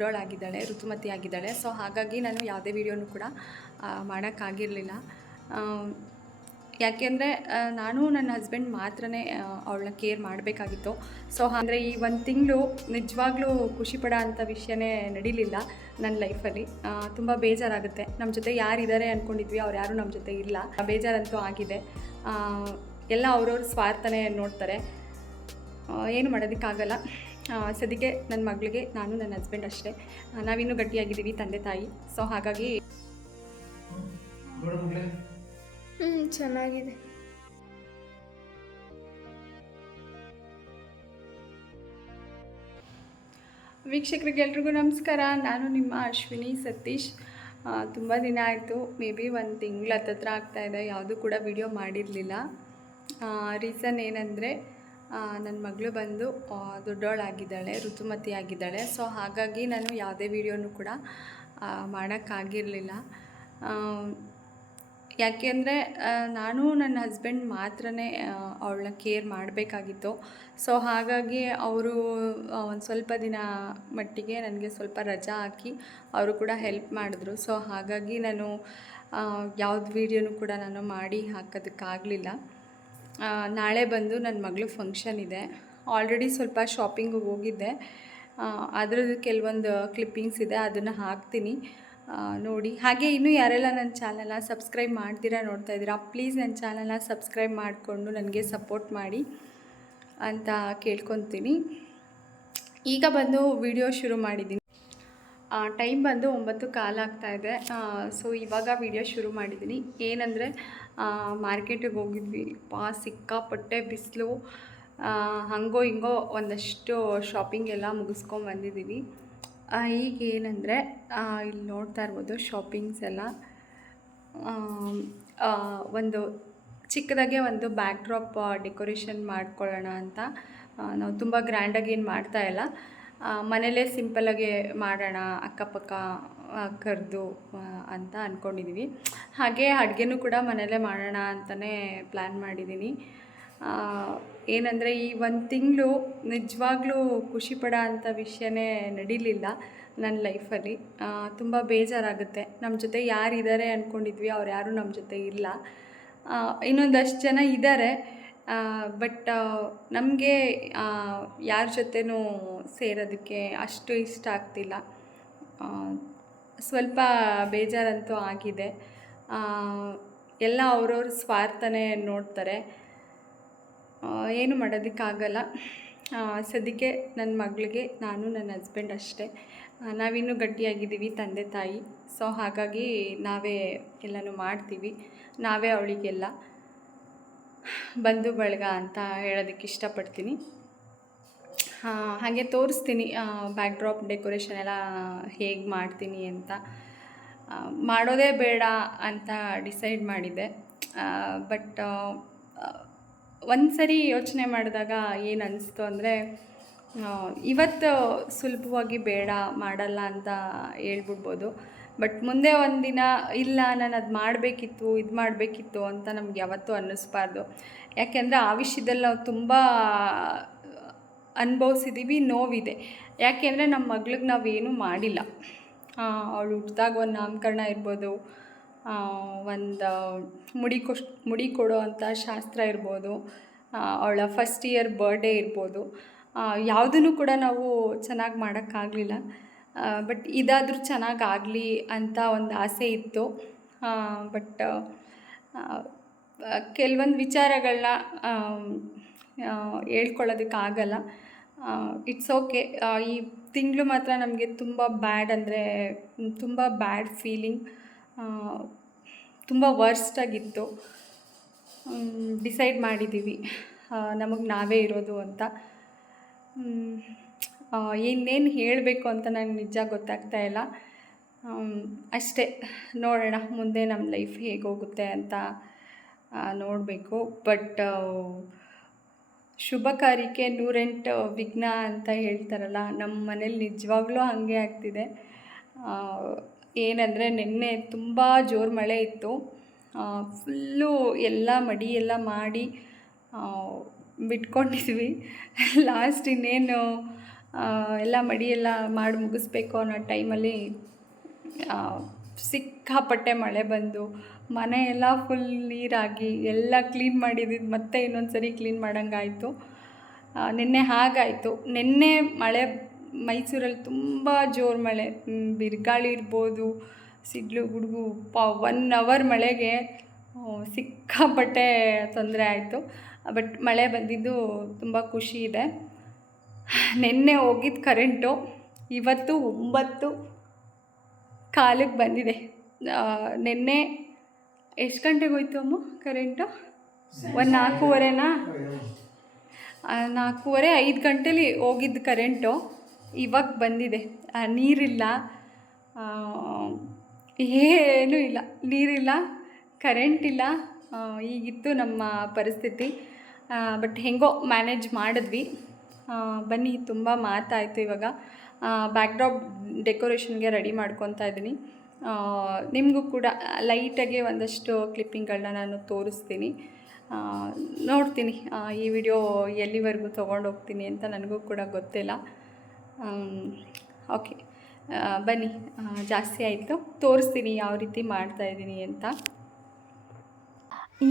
ದೊಡ್ಡವಳಾಗಿದ್ದಾಳೆ ಋತುಮತಿ ಆಗಿದ್ದಾಳೆ ಸೊ ಹಾಗಾಗಿ ನಾನು ಯಾವುದೇ ವೀಡಿಯೋನು ಕೂಡ ಮಾಡೋಕ್ಕಾಗಿರಲಿಲ್ಲ. ಯಾಕೆಂದರೆ ನಾನು ನನ್ನ ಹಸ್ಬೆಂಡ್ ಮಾತ್ರನೇ ಅವಳನ್ನ ಕೇರ್ ಮಾಡಬೇಕಾಗಿತ್ತು. ಸೊ ಅಂದರೆ ಈ ಒಂದು ತಿಂಗಳು ನಿಜವಾಗ್ಲೂ ಖುಷಿ ಪಡೋ ಅಂಥ ವಿಷಯನೇ ನಡೀಲಿಲ್ಲ ನನ್ನ ಲೈಫಲ್ಲಿ. ತುಂಬ ಬೇಜಾರಾಗುತ್ತೆ. ನಮ್ಮ ಜೊತೆ ಯಾರಿದ್ದಾರೆ ಅಂದ್ಕೊಂಡಿದ್ವಿ ಅವ್ರು ಯಾರೂ ನಮ್ಮ ಜೊತೆ ಇಲ್ಲ. ಬೇಜಾರಂತೂ ಆಗಿದೆ. ಎಲ್ಲ ಅವ್ರವ್ರ ಸ್ವಾರ್ಥನೇ ನೋಡ್ತಾರೆ. ಏನು ಮಾಡೋದಕ್ಕಾಗಲ್ಲ. ಸದ್ಯಕ್ಕೆ ನನ್ನ ಮಗಳಿಗೆ ನಾನು ನನ್ನ ಹಸ್ಬೆಂಡ್ ಅಷ್ಟೇ. ನಾವಿನ್ನೂ ಗಟ್ಟಿಯಾಗಿದ್ದೀವಿ ತಂದೆ ತಾಯಿ. ಸೊ ಹಾಗಾಗಿ ಹ್ಞೂ ಚೆನ್ನಾಗಿದೆ. ವೀಕ್ಷಕರಿಗೆ ಎಲ್ರಿಗೂ ನಮಸ್ಕಾರ. ನಾನು ನಿಮ್ಮ ಅಶ್ವಿನಿ ಸತೀಶ್. ತುಂಬ ದಿನ ಆಯಿತು. ಮೇ ಬಿ ಒಂದು ತಿಂಗಳು ಹತ್ತತ್ರ ಆಗ್ತಾಯಿದೆ ಯಾವುದೂ ಕೂಡ ವಿಡಿಯೋ ಮಾಡಿರಲಿಲ್ಲ. ರೀಸನ್ ಏನಂದರೆ ನನ್ನ ಮಗಳು ಬಂದು ದೊಡ್ಡವಳಾಗಿದ್ದಾಳೆ ಋತುಮತಿ ಆಗಿದ್ದಾಳೆ ಸೊ ಹಾಗಾಗಿ ನಾನು ಯಾವುದೇ ವೀಡಿಯೋನು ಕೂಡ ಮಾಡೋಕ್ಕಾಗಿರಲಿಲ್ಲ. ಯಾಕೆಂದರೆ ನಾನು ನನ್ನ ಹಸ್ಬೆಂಡ್ ಮಾತ್ರನೇ ಅವಳನ್ನ ಕೇರ್ ಮಾಡಬೇಕಾಗಿತ್ತು. ಸೊ ಹಾಗಾಗಿ ಅವರು ಒಂದು ಸ್ವಲ್ಪ ದಿನ ಮಟ್ಟಿಗೆ ನನಗೆ ಸ್ವಲ್ಪ ರಜಾ ಹಾಕಿ ಅವರು ಕೂಡ ಹೆಲ್ಪ್ ಮಾಡಿದ್ರು. ಸೊ ಹಾಗಾಗಿ ನಾನು ಯಾವ್ದು ವೀಡಿಯೋನು ಕೂಡ ನಾನು ಮಾಡಿ ಹಾಕೋದಕ್ಕಾಗಲಿಲ್ಲ. ನಾಳೆ ಬಂದು ನನ್ನ ಮಗಳು ಫಂಕ್ಷನ್ ಇದೆ. ಆಲ್ರೆಡಿ ಸ್ವಲ್ಪ ಶಾಪಿಂಗಿಗೆ ಹೋಗಿದ್ದೆ. ಅದರದ್ದು ಕೆಲವೊಂದು ಕ್ಲಿಪ್ಪಿಂಗ್ಸ್ ಇದೆ, ಅದನ್ನು ಹಾಕ್ತೀನಿ. ನೋಡಿ. ಹಾಗೆ ಇನ್ನೂ ಯಾರೆಲ್ಲ ನನ್ನ ಚಾನಲ್ನ ಸಬ್ಸ್ಕ್ರೈಬ್ ಮಾಡ್ತೀರಾ ನೋಡ್ತಾ ಇದ್ದೀರಾ ಪ್ಲೀಸ್ ನನ್ನ ಚಾನಲ್ನ ಸಬ್ಸ್ಕ್ರೈಬ್ ಮಾಡಿಕೊಂಡು ನನಗೆ ಸಪೋರ್ಟ್ ಮಾಡಿ ಅಂತ ಕೇಳ್ಕೊತೀನಿ. ಈಗ ಬಂದು ವಿಡಿಯೋ ಶುರು ಮಾಡಿದ್ದೀನಿ. ಟೈಮ್ ಬಂದು ಒಂಬತ್ತು ಕಾಲಾಗ್ತಾ ಇದೆ. ಸೊ ಇವಾಗ ವಿಡಿಯೋ ಶುರು ಮಾಡಿದ್ದೀನಿ. ಏನಂದರೆ ಮಾರ್ಕೆಟಿಗೆ ಹೋಗಿದ್ವಿ. ಪಾ ಸಿಕ್ಕಾಪಟ್ಟೆ ಬಿಸಿಲು. ಹಂಗೋ ಹಿಂಗೋ ಒಂದಷ್ಟು ಶಾಪಿಂಗ್ ಎಲ್ಲ ಮುಗಿಸ್ಕೊಂಡು ಬಂದಿದ್ದೀವಿ. ಆ, ಈಗ ಏನಂದರೆ ಇಲ್ಲಿ ನೋಡ್ತಾ ಇರ್ಬೋದು ಶಾಪಿಂಗ್ಸ್ ಎಲ್ಲ. ಒಂದು ಚಿಕ್ಕದಾಗೆ ಒಂದು ಬ್ಯಾಕ್ ಡ್ರಾಪ್ ಡೆಕೋರೇಷನ್ ಮಾಡ್ಕೊಳ್ಳೋಣ ಅಂತ. ನಾವು ತುಂಬ ಗ್ರ್ಯಾಂಡಾಗಿ ಏನು ಮಾಡ್ತಾ ಇಲ್ಲ. ಆ, ಮನೇಲೇ ಸಿಂಪಲಾಗಿ ಮಾಡೋಣ ಅಕ್ಕಪಕ್ಕ ಕರೆದು ಅಂತ ಅಂದ್ಕೊಂಡಿದ್ದೀವಿ ಹಾಗೆ ಅಡುಗೆನೂ ಕೂಡ ಮನೆಯಲ್ಲೇ ಮಾಡೋಣ ಅಂತಲೇ ಪ್ಲ್ಯಾನ್ ಮಾಡಿದ್ದೀನಿ ಏನಂದರೆ ಈ ಒಂದು ತಿಂಗಳು ನಿಜವಾಗ್ಲೂ ಖುಷಿ ಪಡೋ ಅಂಥ ವಿಷಯನೇ ನಡೀಲಿಲ್ಲ ನನ್ನ ಲೈಫಲ್ಲಿ ತುಂಬ ಬೇಜಾರಾಗುತ್ತೆ. ನಮ್ಮ ಜೊತೆ ಯಾರಿದ್ದಾರೆ ಅಂದ್ಕೊಂಡಿದ್ವಿ ಅವ್ರು ಯಾರೂ ನಮ್ಮ ಜೊತೆ ಇಲ್ಲ. ಇನ್ನೊಂದಷ್ಟು ಜನ ಇದ್ದಾರೆ ಬಟ್ ನಮಗೆ ಯಾರ ಜೊತೆನೂ ಸೇರೋದಕ್ಕೆ ಅಷ್ಟು ಇಷ್ಟ ಆಗ್ತಿಲ್ಲ. ಸ್ವಲ್ಪ ಬೇಜಾರಂತೂ ಆಗಿದೆ. ಎಲ್ಲ ಅವ್ರವ್ರ ಸ್ವಾರ್ಥನೇ ನೋಡ್ತಾರೆ. ಏನು ಮಾಡೋದಕ್ಕಾಗಲ್ಲ. ಸದ್ಯಕ್ಕೆ ನನ್ನ ಮಗಳಿಗೆ, ನಾನು ನನ್ನ ಹಸ್ಬೆಂಡ್ ಅಷ್ಟೇ. ನಾವಿನ್ನೂ ಗಟ್ಟಿಯಾಗಿದ್ದೀವಿ, ತಂದೆ ತಾಯಿ. ಸೊ ಹಾಗಾಗಿ ನಾವೇ ಎಲ್ಲನೂ ಮಾಡ್ತೀವಿ. ನಾವೇ ಅವಳಿಗೆಲ್ಲ ಬಂಧು ಬಳಗ ಅಂತ ಹೇಳೋದಕ್ಕೆ ಇಷ್ಟಪಡ್ತೀನಿ. ಹಾಗೆ ತೋರಿಸ್ತೀನಿ ಬ್ಯಾಕ್ ಡ್ರಾಪ್ ಡೆಕೋರೇಷನ್ ಎಲ್ಲ ಹೇಗೆ ಮಾಡ್ತೀನಿ ಅಂತ. ಮಾಡೋದೇ ಬೇಡ ಅಂತ ಡಿಸೈಡ್ ಮಾಡಿದೆ ಬಟ್ ಒಂದು ಸರಿ ಯೋಚನೆ ಮಾಡಿದಾಗ ಏನು ಅನಿಸ್ತು ಅಂದರೆ ಇವತ್ತು ಸುಲಭವಾಗಿ ಬೇಡ, ಮಾಡಲ್ಲ ಅಂತ ಹೇಳ್ಬಿಡ್ಬೋದು. ಬಟ್ ಮುಂದೆ ಒಂದಿನ ಇಲ್ಲ, ನಾನು ಅದು ಮಾಡಬೇಕಿತ್ತು, ಇದು ಮಾಡಬೇಕಿತ್ತು ಅಂತ ನಮ್ಗೆ ಯಾವತ್ತೂ ಅನ್ನಿಸ್ಬಾರ್ದು. ಯಾಕೆಂದರೆ ಆ ವಿಷಯದಲ್ಲಿ ನಾವು ತುಂಬ ಅನುಭವಿಸಿದ್ದೀವಿ, ನೋವಿದೆ. ಯಾಕೆಂದರೆ ನಮ್ಮ ಮಗ್ಳಿಗೆ ನಾವೇನೂ ಮಾಡಿಲ್ಲ. ಅವಳು ಹುಟ್ಟಿದಾಗ ಒಂದು ನಾಮಕರಣ ಇರ್ಬೋದು ಒಂದು ಮುಡಿ ಕೊಶ್, ಮುಡಿ ಕೊಡೋ ಅಂಥ ಶಾಸ್ತ್ರ ಇರ್ಬೋದು ಅವಳ ಫಸ್ಟ್ ಇಯರ್ ಬರ್ಡೇ ಇರ್ಬೋದು ಯಾವುದನ್ನು ಕೂಡ ನಾವು ಚೆನ್ನಾಗಿ ಮಾಡೋಕ್ಕಾಗಲಿಲ್ಲ. ಬಟ್ ಇದಾದರೂ ಚೆನ್ನಾಗಿ ಆಗಲಿ ಅಂತ ಒಂದು ಆಸೆ ಇತ್ತು. ಬಟ್ ಕೆಲವೊಂದು ವಿಚಾರಗಳನ್ನ ಹೇಳ್ಕೊಳ್ಳೋದಕ್ಕಾಗಲ್ಲ. ಇಟ್ಸ್ ಓಕೆ ಈ ತಿಂಗಳು ಮಾತ್ರ ನಮಗೆ ತುಂಬ ಬ್ಯಾಡ್ ಅಂದರೆ, ತುಂಬ ಬ್ಯಾಡ್ ಫೀಲಿಂಗ್ ತುಂಬ ವರ್ಸ್ಟಾಗಿತ್ತು ಡಿಸೈಡ್ ಮಾಡಿದ್ದೀವಿ ನಮಗೆ ನಾವೇ ಇರೋದು ಅಂತ. ಇನ್ನೇನು ಹೇಳಬೇಕು ಅಂತ ನನಗೆ ನಿಜ ಗೊತ್ತಾಗ್ತಾ ಇಲ್ಲ. ಅಷ್ಟೇ. ನೋಡೋಣ, ಮುಂದೆ ನಮ್ಮ ಲೈಫ್ ಹೇಗೆ ಹೋಗುತ್ತೆ ಅಂತ ನೋಡಬೇಕು. ಬಟ್ ಶುಭ ಕಾರ್ಯಕ್ಕೆ ನೂರೆಂಟು ವಿಘ್ನ ಅಂತ ಹೇಳ್ತಾರಲ್ಲ ನಮ್ಮ ಮನೇಲಿ ನಿಜವಾಗ್ಲೂ ಹಾಗೆ ಆಗ್ತಿದೆ. ಏನಂದರೆ ನಿನ್ನೆ ತುಂಬ ಜೋರು ಮಳೆ ಇತ್ತು. ಫುಲ್ಲು ಎಲ್ಲ ಮಡಿ ಎಲ್ಲ ಮಾಡಿ ಬಿಟ್ಕೊಂಡಿದ್ವಿ. ಲಾಸ್ಟ್ ಇನ್ನೇನು ಎಲ್ಲ ಮಡಿ ಎಲ್ಲ ಮಾಡಿ ಮುಗಿಸ್ಬೇಕು ಅನ್ನೋ ಟೈಮಲ್ಲಿ ಸಿಕ್ಕಾಪಟ್ಟೆ ಮಳೆ ಬಂದು, ಮನೆ ಎಲ್ಲ ಫುಲ್ ನೀರಾಗಿ, ಎಲ್ಲ ಕ್ಲೀನ್ ಮಾಡಿದ್ದು ಮತ್ತೆ ಇನ್ನೊಂದು ಸರಿ ಕ್ಲೀನ್ ಮಾಡೋಂಗಾಯಿತು ನಿನ್ನೆ ಹಾಗಾಯಿತು. ನಿನ್ನೆ ಮಳೆ, ಮೈಸೂರಲ್ಲಿ ತುಂಬ ಜೋರು ಮಳೆ. ಬಿರುಗಾಳಿ ಇರ್ಬೋದು, ಸಿಡ್ಲು ಗುಡುಗು, ಪ ಒನ್ ಅವರ್ ಮಳೆಗೆ ಸಿಕ್ಕಾಪಟ್ಟೆ ತೊಂದರೆ ಆಯಿತು. ಬಟ್ ಮಳೆ ಬಂದಿದ್ದು ತುಂಬ ಖುಷಿ ಇದೆ. ನಿನ್ನೆ ಹೋಗಿದ್ದು ಕರೆಂಟು ಇವತ್ತು ಒಂಬತ್ತು. ಕಾಲಿಗೆ ಬಂದಿದೆ. ನಿನ್ನೆ ಎಷ್ಟು ಗಂಟೆಗೆ ಹೋಯ್ತು ಅಮ್ಮ ಕರೆಂಟು ಒಂದು ನಾಲ್ಕೂವರೆನಾ? ನಾಲ್ಕೂವರೆ ಐದು ಗಂಟೇಲಿ ಹೋಗಿದ್ದು ಕರೆಂಟು ಇವಾಗ ಬಂದಿದೆ. ನೀರಿಲ್ಲ. ಏನೂ ಇಲ್ಲ. ನೀರಿಲ್ಲ ಕರೆಂಟ್ ಇಲ್ಲ. ಈಗಿತ್ತು ನಮ್ಮ ಪರಿಸ್ಥಿತಿ. ಬಟ್ ಹೆಂಗೋ ಮ್ಯಾನೇಜ್ ಮಾಡಿದ್ವಿ. ಬನ್ನಿ, ತುಂಬ ಮಾತಾಯಿತು ಇವಾಗ. ಬ್ಯಾಕ್ಡ್ರಾಪ್ ಡೆಕೋರೇಷನ್ಗೆ ರೆಡಿ ಮಾಡ್ಕೊತಾ ಇದ್ದೀನಿ. ನಿಮಗೂ ಕೂಡ ಲೈಟಾಗಿ ಒಂದಷ್ಟು ಕ್ಲಿಪ್ಪಿಂಗ್ಗಳನ್ನ ನಾನು ತೋರಿಸ್ತೀನಿ. ನೋಡ್ತೀನಿ ಈ ವಿಡಿಯೋ ಎಲ್ಲಿವರೆಗೂ ತೊಗೊಂಡು ಹೋಗ್ತೀನಿ ಅಂತ ನನಗೂ ಕೂಡ ಗೊತ್ತಿಲ್ಲ. ಓಕೆ ಬನ್ನಿ ಜಾಸ್ತಿ ಆಯಿತು. ತೋರಿಸ್ತೀನಿ ಯಾವ ರೀತಿ ಮಾಡ್ತಾಯಿದ್ದೀನಿ ಅಂತ.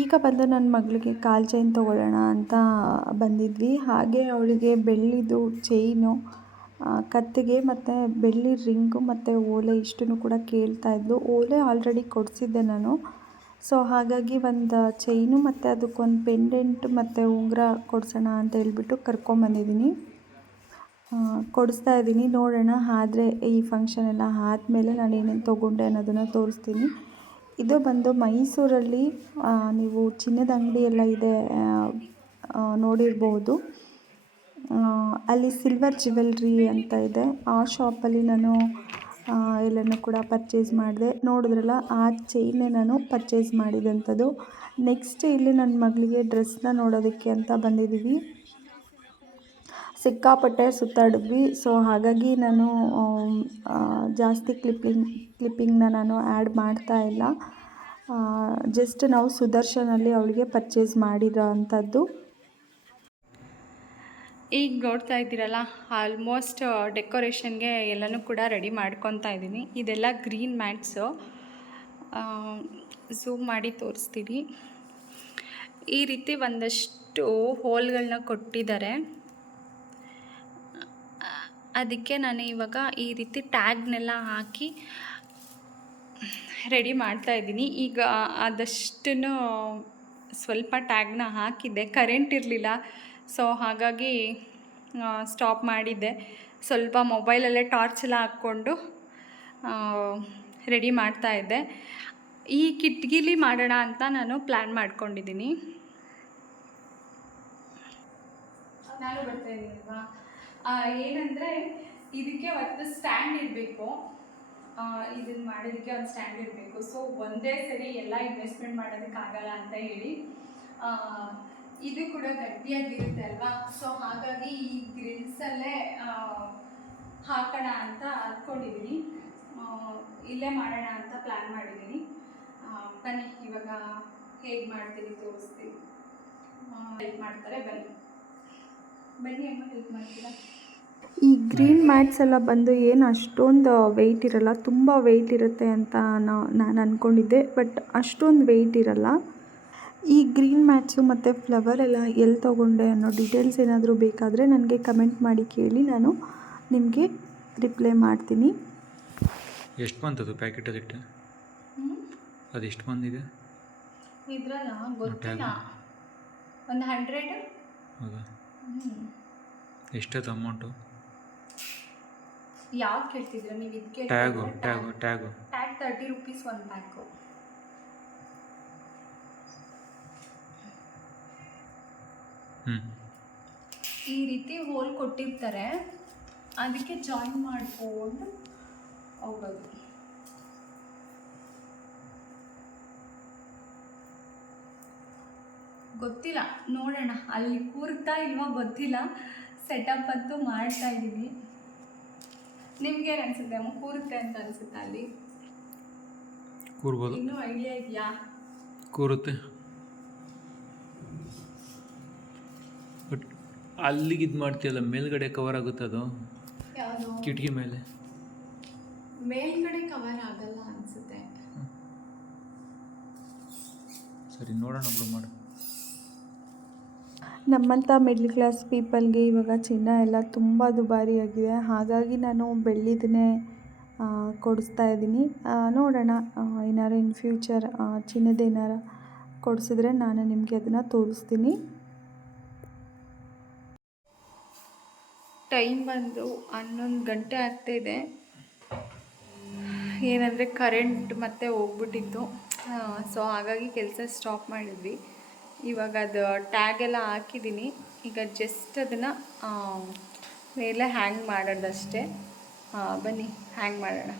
ಈಗ ಬಂದು ನನ್ನ ಮಗಳಿಗೆ ಕಾಲು ಚೈನ್ ತೊಗೊಳ್ಳೋಣ ಅಂತ ಬಂದಿದ್ವಿ. ಹಾಗೆ ಅವಳಿಗೆ ಬೆಳ್ಳಿದು ಚೈನು ಕತ್ತಿಗೆ ಮತ್ತು ಬೆಳ್ಳಿ ರಿಂಗು ಮತ್ತು ಓಲೆ ಇಷ್ಟನ್ನು ಕೂಡ ಕೇಳ್ತಾ ಇದ್ಲು. ಓಲೆ ಆಲ್ರೆಡಿ ಕೊಡಿಸಿದ್ದೆ ನಾನು. ಸೊ ಹಾಗಾಗಿ ಒಂದು ಚೈನು ಮತ್ತು ಅದಕ್ಕೊಂದು ಪೆಂಡೆಂಟ್ ಮತ್ತು ಉಂಗುರ ಕೊಡಿಸೋಣ ಅಂತ ಹೇಳ್ಬಿಟ್ಟು ಕರ್ಕೊಂಬಂದಿದ್ದೀನಿ ಕೊಡಿಸ್ತಾ ಇದ್ದೀನಿ. ನೋಡೋಣ ಆದರೆ ಈ ಫಂಕ್ಷನ್ ಎಲ್ಲ ಆದಮೇಲೆ ನಾನು ಏನೇನು ತೊಗೊಂಡೆ ಅನ್ನೋದನ್ನು ತೋರಿಸ್ತೀನಿ. ಇದು ಬಂದು ಮೈಸೂರಲ್ಲಿ ನೀವು ಚಿನ್ನದ ಅಂಗಡಿ ಎಲ್ಲ ಇದೆ ನೋಡಿರ್ಬೋದು. ಅಲ್ಲಿ ಸಿಲ್ವರ್ ಜ್ಯುವೆಲ್ರಿ ಅಂತ ಇದೆ. ಆ ಶಾಪಲ್ಲಿ ನಾನು ಎಲ್ಲನೂ ಕೂಡ ಪರ್ಚೇಸ್ ಮಾಡಿದೆ. ನೋಡಿದ್ರಲ್ಲ, ಆ ಚೈನೇ ನಾನು ಪರ್ಚೇಸ್ ಮಾಡಿದಂಥದ್ದು. ನೆಕ್ಸ್ಟ್ ಇಲ್ಲಿ ನನ್ನ ಮಗಳಿಗೆ ಡ್ರೆಸ್ನ ನೋಡೋದಕ್ಕೆ ಅಂತ ಬಂದಿದ್ದೀವಿ. ಸಿಕ್ಕಾಪಟ್ಟೆ ಸುತ್ತಾಡಿದ್ವಿ. ಸೊ ಹಾಗಾಗಿ ನಾನು ಜಾಸ್ತಿ ಕ್ಲಿಪ್ಪಿಂಗ್ ಕ್ಲಿಪ್ಪಿಂಗ್ನ ನಾನು ಆ್ಯಡ್ ಮಾಡ್ತಾ ಇಲ್ಲ. ಜಸ್ಟ್ ನಾವು ಸುದರ್ಶನಲ್ಲಿ ಅವಳಿಗೆ ಪರ್ಚೇಸ್ ಮಾಡಿರೋ ಅಂಥದ್ದು. ಈಗ ನೋಡ್ತಾ ಇದ್ದೀರಲ್ಲ ಆಲ್ಮೋಸ್ಟ್ ಡೆಕೋರೇಷನ್ಗೆ ಎಲ್ಲನೂ ಕೂಡ ರೆಡಿ ಮಾಡ್ಕೊತಾ ಇದ್ದೀನಿ. ಇದೆಲ್ಲ ಗ್ರೀನ್ ಮ್ಯಾಟ್ಸು ಝೂಮ್ ಮಾಡಿ ತೋರಿಸ್ತೀನಿ ಈ ರೀತಿ ಒಂದಷ್ಟು ಹೋಲ್ಗಳನ್ನ ಕೊಟ್ಟಿದ್ದಾರೆ. ಅದಕ್ಕೆ ನಾನು ಇವಾಗ ಈ ರೀತಿ ಟ್ಯಾಗ್ನೆಲ್ಲ ಹಾಕಿ ರೆಡಿ ಮಾಡ್ತಾ ಇದ್ದೀನಿ. ಈಗ ಆದಷ್ಟು ಸ್ವಲ್ಪ ಟ್ಯಾಗ್ನ ಹಾಕಿದ್ದೆ. ಕರೆಂಟ್ ಇರಲಿಲ್ಲ. ಸೊ ಹಾಗಾಗಿ ಸ್ಟಾಪ್ ಮಾಡಿದ್ದೆ. ಸ್ವಲ್ಪ ಮೊಬೈಲಲ್ಲೇ ಟಾರ್ಚ್ ಎಲ್ಲ ಹಾಕ್ಕೊಂಡು ರೆಡಿ ಮಾಡ್ತಾ ಇದ್ದೆ. ಈ ಕಿಟ್ಗಿಲಿ ಮಾಡೋಣ ಅಂತ ನಾನು ಪ್ಲ್ಯಾನ್ ಮಾಡ್ಕೊಂಡಿದ್ದೀನಿ. ನಾನು ಬರ್ತಾ ಏನಂದರೆ, ಇದಕ್ಕೆ ಒಂದು ಸ್ಟ್ಯಾಂಡ್ ಇರಬೇಕು. ಇದನ್ನು ಮಾಡೋದಕ್ಕೆ ಒಂದು ಸ್ಟ್ಯಾಂಡ್ ಇರಬೇಕು. ಸೊ ಒಂದೇ ಸರಿ ಎಲ್ಲ ಇನ್ವೆಸ್ಟ್ಮೆಂಟ್ ಮಾಡೋದಕ್ಕಾಗಲ್ಲ ಅಂತ ಹೇಳಿ ಇದು ಕೂಡ ಗಟ್ಟಿಯಾಗಿರುತ್ತೆ ಅಲ್ವಾ? ಸೊ ಹಾಗಾಗಿ ಈ ಗ್ರಿಲ್ಸಲ್ಲೇ ಹಾಕೋಣ ಅಂತ ಅಂದ್ಕೊಂಡಿದ್ದೀನಿ ಇಲ್ಲೇ ಮಾಡೋಣ ಅಂತ ಪ್ಲ್ಯಾನ್ ಮಾಡಿದ್ದೀನಿ ಬನ್ನಿ, ಇವಾಗ ಹೇಗೆ ಮಾಡ್ತೀನಿ ತೋರಿಸ್ತೀನಿ. ಹೆಲ್ಪ್ ಮಾಡ್ತಾರೆ, ಬನ್ನಿ. ಬನ್ನಿ ಅಮ್ಮ ಹೆಲ್ಪ್ ಮಾಡ್ತೀರಾ? ಈ ಗ್ರೀನ್ ಮ್ಯಾಟ್ಸ್ ಎಲ್ಲ ಬಂದು ಏನು ಅಷ್ಟೊಂದು ವೆಯ್ಟ್ ಇರಲ್ಲ, ತುಂಬ ವೆಯ್ಟ್ ಇರುತ್ತೆ ಅಂತ ನಾನು ಅಂದ್ಕೊಂಡಿದ್ದೆ ಬಟ್ ಅಷ್ಟೊಂದು ವೆಯ್ಟ್ ಇರಲ್ಲ. ಈ ಗ್ರೀನ್ ಮ್ಯಾಟ್ಸು ಮತ್ತು ಫ್ಲವರ್ ಎಲ್ಲ ಎಲ್ಲಿ ತೊಗೊಂಡೆ ಅನ್ನೋ ಡೀಟೇಲ್ಸ್ ಏನಾದರೂ ಬೇಕಾದರೆ ನನಗೆ ಕಮೆಂಟ್ ಮಾಡಿ ಕೇಳಿ. ನಾನು ನಿಮಗೆ ರಿಪ್ಲೈ ಮಾಡ್ತೀನಿ. ಎಷ್ಟು ಬಂತದು ಪ್ಯಾಕೆಟ್ ಅದಿಟ್ಟು ಅದು ಎಷ್ಟು ಬಂದಿದೆ? ಇದ್ರಲ್ಲ ಗೊತ್ತಿಲ್ಲ. ಒಂದು ಹಂಡ್ರೆಡ್ ಹೌದಾ? ಎಷ್ಟದು ಅಮೌಂಟು ಯಾವ್ದು ಕೇಳ್ತಿದ್ರ ನೀವು ಇದಕ್ಕೆ tag tag tag tag thirty rupees ಒಂದು ಪ್ಯಾಕು ಈ ರೀತಿ ಹೋಲ್ ಕೊಟ್ಟಿರ್ತಾರೆ. ಅದಕ್ಕೆ ಜಾಯಿನ್ ಮಾಡ್ಕೊಂಡು ಹೋಗೋದು. ಗೊತ್ತಿಲ್ಲ ನೋಡೋಣ. ಅಲ್ಲಿ ಕೂರ್ತಾ ಇಲ್ವಾ ಗೊತ್ತಿಲ್ಲ. ಸೆಟಪ್ ಅಂತೂ ಮಾಡ್ತಾ ಇದ್ದೀವಿ. ನಿಮ್ಗೇನು ಅನ್ಸುತ್ತೆ? ಅಮ್ಮ ಕೂರುತ್ತೆ ಅಂತ ಅನ್ಸುತ್ತೆ ಅಲ್ಲಿ? ಕೂರ್ಬೋದು. ಇನ್ನೂ ಐಡಿಯಾ ಇದೆಯಾ? ಕೂರುತ್ತೆ. ಅಲ್ಲಿಗೆ ಇದು ಮಾಡ್ತೀಯಲ್ಲ ಮೇಲ್ಗಡೆ ಕವರ್ ಆಗುತ್ತೆ ಅದು? ಕಿಟಕಿ ಮೇಲೆ? ಮೇಲ್ಗಡೆ ಕವರ್ ಆಗಲ್ಲ ಅನ್ಸುತ್ತೆ. ಸರಿ ನೋಡೋಣ ಒಬ್ರು ಮಾಡು. ನಮ್ಮಂಥ ಮಿಡ್ಲ್ ಕ್ಲಾಸ್ ಪೀಪಲ್ಗೆ ಇವಾಗ ಚಿನ್ನ ಎಲ್ಲ ತುಂಬ ದುಬಾರಿಯಾಗಿದೆ. ಹಾಗಾಗಿ ನಾನು ಬೆಳ್ಳಿದನ್ನೇ ಕೊಡಿಸ್ತಾ ಇದ್ದೀನಿ. ನೋಡೋಣ ಏನಾರು ಇನ್ ಫ್ಯೂಚರ್ ಚಿನ್ನದ ಏನಾರು ಕೊಡಿಸಿದ್ರೆ ನಾನು ನಿಮಗೆ ಅದನ್ನು ತೋರಿಸ್ತೀನಿ. ಟೈಮ್ ಬಂದು ಹನ್ನೊಂದು ಗಂಟೆ ಆಗ್ತಾಯಿದೆ ಏನಂದರೆ ಕರೆಂಟ್ ಮತ್ತೆ ಹೋಗ್ಬಿಟ್ಟಿತ್ತು. ಸೊ ಹಾಗಾಗಿ ಕೆಲಸ ಸ್ಟಾಪ್ ಮಾಡಿದ್ವಿ. ಇವಾಗ ಅದು ಟ್ಯಾಗ್ ಎಲ್ಲ ಹಾಕಿದ್ದೀನಿ ಈಗ ಜಸ್ಟ್ ಅದನ್ನು ಮೇಲೆ ಹ್ಯಾಂಗ್ ಮಾಡೋದಷ್ಟೇ. ಬನ್ನಿ ಹ್ಯಾಂಗ್ ಮಾಡೋಣ.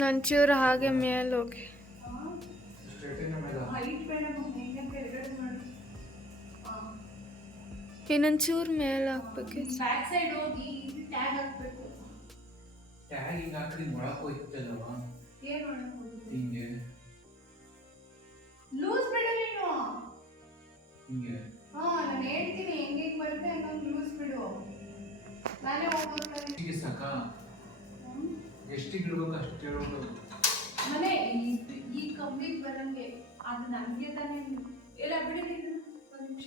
ನಂಚೂರು ಹಾಗೆ ಮೇಲೆ ಹೋಗಿ ಇನ್ನೊಂಚೂರು ಮೇಲೆ ಹಾಕ್ಬೇಕು. ಬ್ಯಾಕ್ ಸೈಡ್ ಹೋಗಿ ಟ್ಯಾಗ್ ಹಾಕ್ಬೇಕು. ಟ್ಯಾಗ್ ಹಿಂಗೆ ಹಾಕಿ ಮೊಳಕ್ಕೆ ಹೋಯ್ತಲ್ಲವ ಏನು ಹಿಂಗೆ. ಲೂಸ್ ಬಿಡು ನೀನು. ಹಿಂಗೆ. ಹಾ ನಾನು ಹೇಳ್ತೀನಿ ಹೆಂಗೆ ಬರುತ್ತೆ ಹಂಗಂಗೆ ಲೂಸ್ ಬಿಡು. ನಾನೇ ಹೋಗ್ಬೇಕು ಹೀಗೆ ಸಾಕ? ಎಷ್ಟಿಗೆ ಇಡ್ಬೇಕು ಅಷ್ಟು ಮನೆ ಈ- ಕಂಪ್ಲೀಟ್ ಬರಂಗೆ ಅದು ನನಗೆ ತಾನೇ. ಎಲ್ಲ ಬಿಡಿ ನೀನು ಒಂದು ನಿಮಿಷ.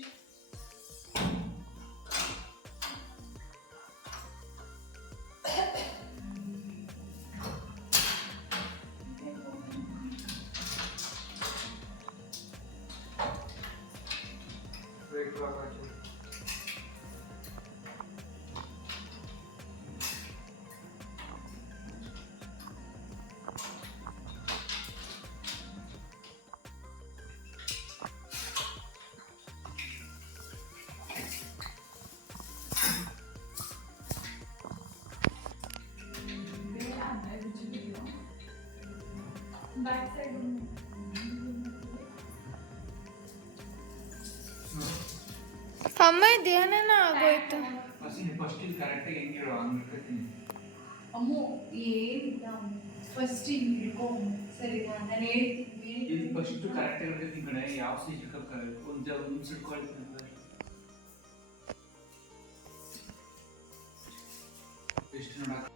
ಅಮ್ಮ ಇದೇನೇನೋ ಆಗೋಯ್ತು ಫಸ್ಟ್ ಇಲ್ಲಿ ಕರೆಕ್ಟಾಗಿ ಹೆಂಗೆ ಇಡೋ ಹಂಗೆ ಇಟ್ಕೊತೀನಿ ಅಮ್ಮು ಏನಿಲ್ಲ ಫಸ್ಟ್ ಹಿಂಗೆ ಹಿಡ್ಕೊ ಸರಿನಾ ನಾನು ಹೇಳ್ತೀನಿ ಇದು ಫಸ್ಟ್ ಕರೆಕ್ಟಾಗಿ ಇರ್ತೈತಿ ಈ ಕಡೆ ಯಾವ ಸೈಜ್ ಇಟ್ಕೋಬೇಕು ಒಂದು ಒಂದು ಸಿಡ್ಕೊಳ್ತೀನಿ ಎಷ್ಟು ನೋಡಕ್ಕೆ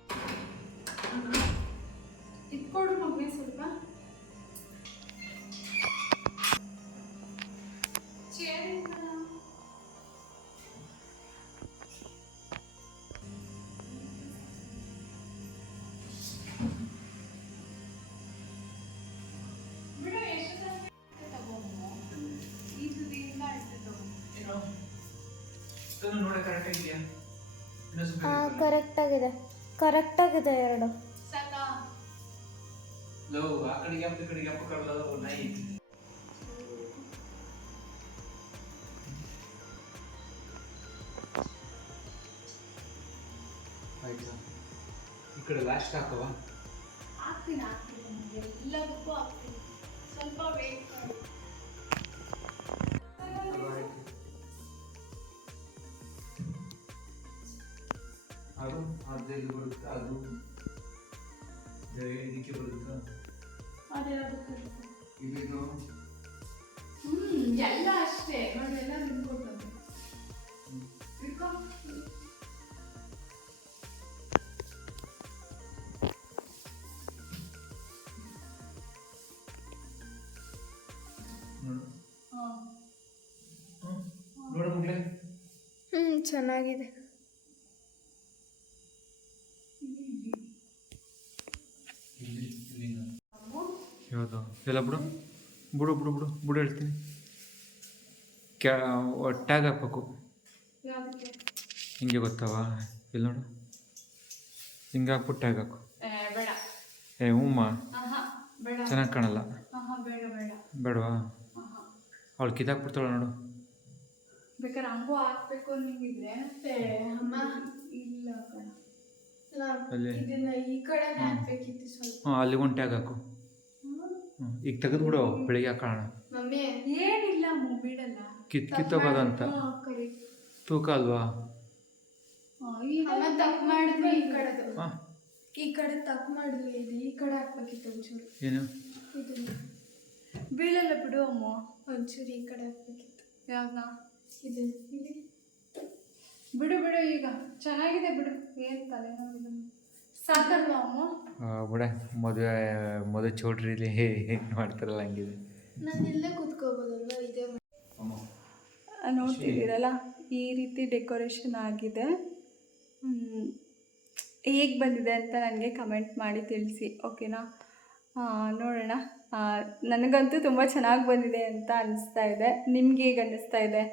ಅಪ್ಪ ಕಡ್ದದ ನಾಯಿ ಆಯ್ತಾ? ಈ ಕಡೆ ಲಾಸ್ಟ್ ಹಾಕವ? ಹಾಕ್ತೀನಿ ಹಾಕ್ತೀನಿ ಎಲ್ಲದಕ್ಕೂ ಹಾಕ್ತೀನಿ. ಸ್ವಲ್ಪ ವೇಟ್ ಮಾಡಿ. ಅದು ಅದ್ರಲ್ಲಿ ಬರುತ್ತೆ ಅದು ಇದಕ್ಕೆ ಬರುತ್ತೆ ಅದೆಲ್ಲ ಇದು ಹ್ಮ್ ಎಲ್ಲ ಅಷ್ಟೇ ನೋಡಿ ಎಲ್ಲ ನಿಂತ್ಕೊಟ್ಟದ್ದು ಇಟ್ಕೋ ನೋಡು ಹಾಂ ನೋಡು ಮಗ್ಲೇ ಹ್ಞೂ ಚೆನ್ನಾಗಿದೆ ಇಲ್ಲಿ ಇಲ್ಲಿ ಯಾವುದು? ಎಲ್ಲ ಬಿಡು. ಬಿಡು ಬಿಡು ಬಿಡು. ಬಿಡು ಹೇಳ್ತೀನಿ. ಕ್ಯಾ ಟ್ಯಾಗ್ ಹಾಕ್ಬೇಕು. ಹಿಂಗೆ ಗೊತ್ತವ? ಇಲ್ಲಿ ನೋಡು. ಹಿಂಗೆ ಹಾಕ್ಬಿಟ್ಟು ಟ್ಯಾಗ್ ಹಾಕು. ಏ ಬೇಡ. ಚೆನ್ನಾಗಿ ಕಾಣಲ್ಲ. ಬೇಡವಾ? ಅವ್ಳು ಕಿತ್ತಾಕ್ಬಿಡ್ತಾಳೆ ನೋಡು. ಬೇಕಾದ್ರೆ ಹಂಗೂ ಹಾಕ್ಬೇಕು ಮತ್ತೆ ಅಮ್ಮ. ಇಲ್ಲ ಅಲ್ಲಿ ಇದನ್ನ ಈ ಕಡೆ ಹಾಕ್ಬೇಕಿತ್ತು ಸ್ವಲ್ಪ. ಹಾಂ ಅಲ್ಲಿ ಒಂದು ಟ್ಯಾಗ್ ಹಾಕು ಈಗ ತೆಗೆದ್ಬಿಡು ಬೆಳಿಗ್ಗೆ ಹಾಕೋಣ. ಮಮ್ಮಿ ಏನಿಲ್ಲ ಅಮ್ಮು ಬಿಡಲ್ಲ ಕಿತ್ ಕಿತ್ತೋಗೋದಂತ. ಹಾ, correct. ತೂಕ ಅಲ್ವಾ? ಹಾ, ಈಗ ಅಮ್ಮ ತಪ್ಪು ಮಾಡಿದ್ವಿ ಈ ಕಡೆದು. ಹಾಂ. ಈ ಕಡೆ ತಪ್ಪು ಮಾಡಿದ್ವಿ ಇದು ಈ ಕಡೆ ಹಾಕ್ಬೇಕಿತ್ತು ಒಂಚೂರು. ಏನು? ಇದನ್ನ. ಬೀಳಲ್ಲ ಬಿಡು ಅಮ್ಮ ಒಂಚೂರು ಈ ಕಡೆ ಹಾಕ್ಬೇಕಿತ್ತು. ಯಾವಾಗ ಇದು ಇಲ್ಲಿ ಬಿಡು ಬಿಡು ಈಗ. ಚೆನ್ನಾಗಿದೆ ಬಿಡು. ಏನು ತಲೆನೋವಿಲ್ಲ ಸಾಕಲ್ವಾ ಅಮ್ಮ ಬಿಡ. ಮದುವೆ ಮದುವೆ ಚೌಟ್ರಿಲಿ ಏನು ಮಾಡ್ತಾರಲ್ಲ ಹಂಗಿದೆ. ನಾನು ಇಲ್ಲೇ ಕೂತ್ಕೋಬೋದಲ್ವಾ? ಇದೇ ಆ, ನೋಡ್ತಿದ್ದೀರಲ್ಲ? ಈ ರೀತಿ ಡೆಕೋರೇಷನ್ ಆಗಿದೆ. ಹೇಗೆ ಬಂದಿದೆ ಅಂತ ನನಗೆ ಕಮೆಂಟ್ ಮಾಡಿ ತಿಳಿಸಿ ಓಕೆನಾ? ಆ, ನೋಡೋಣ. ನನಗಂತೂ ತುಂಬ ಚೆನ್ನಾಗಿ ಬಂದಿದೆ ಅಂತ ಅನ್ನಿಸ್ತಾ ಇದೆ. ನಿಮ್ಗೆ ಹೇಗೆ ಅನ್ನಿಸ್ತಾ ಇದೆ?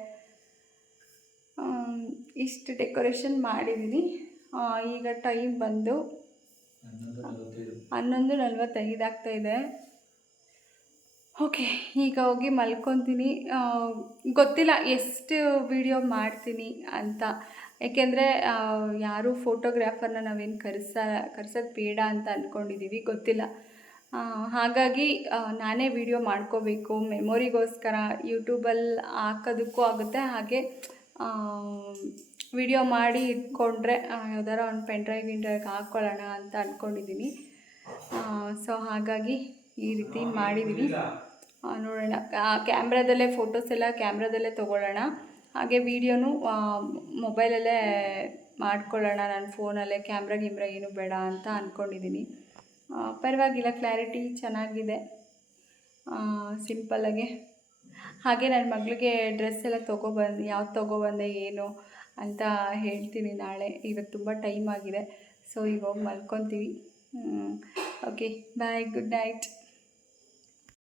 ಇಷ್ಟು ಡೆಕೋರೇಷನ್ ಮಾಡಿದ್ದೀನಿ ಈಗ ಟೈಮ್ ಬಂದು ಹನ್ನೊಂದು ನಲ್ವತ್ತೈದು ಇದೆ. ಓಕೆ ಈಗ ಹೋಗಿ ಮಲ್ಕೊತೀನಿ. ಗೊತ್ತಿಲ್ಲ ಎಷ್ಟು ವಿಡಿಯೋ ಮಾಡ್ತೀನಿ ಅಂತ. ಏಕೆಂದರೆ ಯಾರೂ ಫೋಟೋಗ್ರಾಫರ್ನ ನಾವೇನು ಕರೆಸ, ಕರೆಸೋದು ಬೇಡ ಅಂತ ಅಂದ್ಕೊಂಡಿದ್ದೀವಿ ಗೊತ್ತಿಲ್ಲ. ಹಾಗಾಗಿ ನಾನೇ ವಿಡಿಯೋ ಮಾಡ್ಕೋಬೇಕು. ಮೆಮೊರಿಗೋಸ್ಕರ ಯೂಟ್ಯೂಬಲ್ಲಿ ಹಾಕೋದಕ್ಕೂ ಆಗುತ್ತೆ. ಹಾಗೆ ವಿಡಿಯೋ ಮಾಡಿ ಇಟ್ಕೊಂಡ್ರೆ ಯಾವ್ದಾರ ಒಂದು ಪೆನ್ ಡ್ರೈವ್ ಇನ್ ಡ್ರೈವ್ ಹಾಕ್ಕೊಳ್ಳೋಣ ಅಂತ ಅಂದ್ಕೊಂಡಿದ್ದೀನಿ ಸೊ ಹಾಗಾಗಿ ಈ ರೀತಿ ಮಾಡಿದ್ದೀನಿ ನೋಡೋಣ. ಕ್ಯಾಮ್ರಾದಲ್ಲೇ ಫೋಟೋಸ್ ಎಲ್ಲ ಕ್ಯಾಮ್ರಾದಲ್ಲೇ ತೊಗೊಳ್ಳೋಣ. ಹಾಗೆ ವೀಡಿಯೋನು ಮೊಬೈಲಲ್ಲೇ ಮಾಡ್ಕೊಳ್ಳೋಣ. ನನ್ನ ಫೋನಲ್ಲೇ ಕ್ಯಾಮ್ರಾ, ಗಿಮ್ರಾ ಏನು ಬೇಡ ಅಂತ ಅಂದ್ಕೊಂಡಿದ್ದೀನಿ ಪರವಾಗಿಲ್ಲ ಕ್ಲಾರಿಟಿ ಚೆನ್ನಾಗಿದೆ. ಸಿಂಪಲ್ಲಾಗೆ ಹಾಗೆ ನನ್ನ ಮಗಳಿಗೆ ಡ್ರೆಸ್ ಎಲ್ಲ ತೊಗೊಬಂದು ಯಾವ್ದು ತೊಗೊಬಂದೆ ಏನು ಅಂತ ಹೇಳ್ತೀನಿ ನಾಳೆ. ಇವತ್ತು ತುಂಬ ಟೈಮ್ ಆಗಿದೆ. ಸೊ ಹೋಗಿ ಮಲ್ಕೊತೀವಿ. Okay bye good night